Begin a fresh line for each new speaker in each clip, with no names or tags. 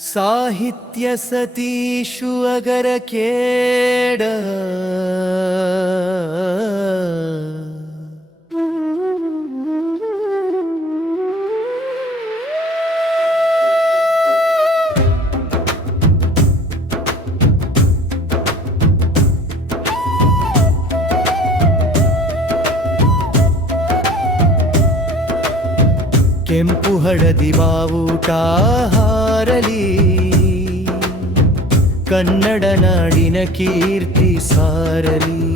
साहित्यसतीषु अगरकेड ಕೆಂಪು ಹಳದಿ ಬಾವುಟ ಹಾರಲಿ. ಕನ್ನಡ ನಾಡಿನ ಕೀರ್ತಿ ಸಾರಲಿ.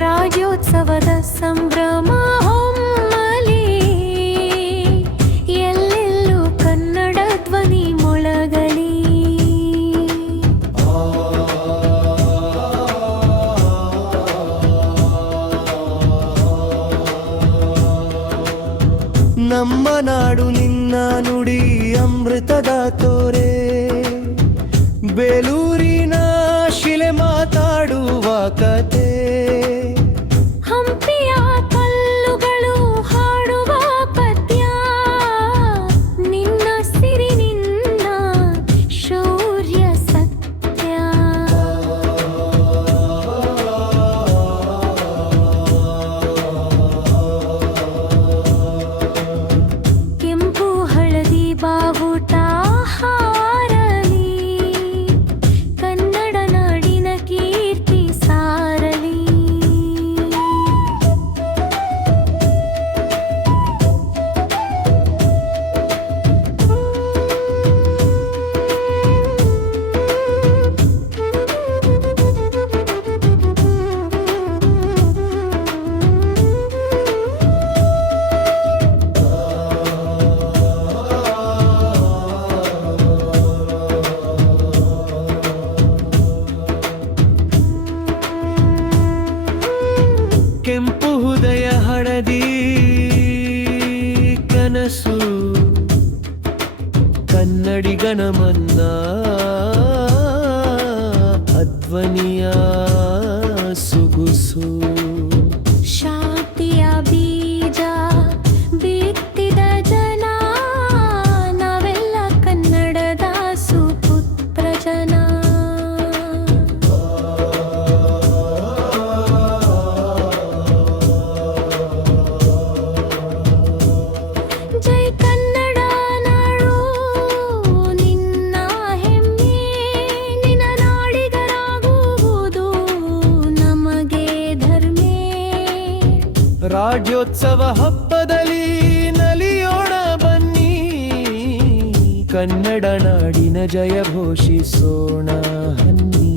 ರಾಜ್ಯೋತ್ಸವದ ಸಂಭ್ರಮ
ನಮ್ಮ ನಾಡು ನಿನ್ನ ನುಡಿ ಅಮೃತದ ತೋರೆ. ಬೇಲೂರಿನ
ಕೆಂಪು
ಹೃದಯ ಹಳದಿ ಕನಸು. ಕನ್ನಡಿಗನ ಮನ್ನ ಅಧ್ವನಿಯ ಸುಗುಸು. ರಾಜ್ಯೋತ್ಸವ ಹಬ್ಬದಲ್ಲಿ ನಲಿಯೋಣ ಬನ್ನಿ. ಕನ್ನಡ ನಾಡಿನ ಜಯ ಘೋಷಿಸೋಣ ಹನ್ನಿ.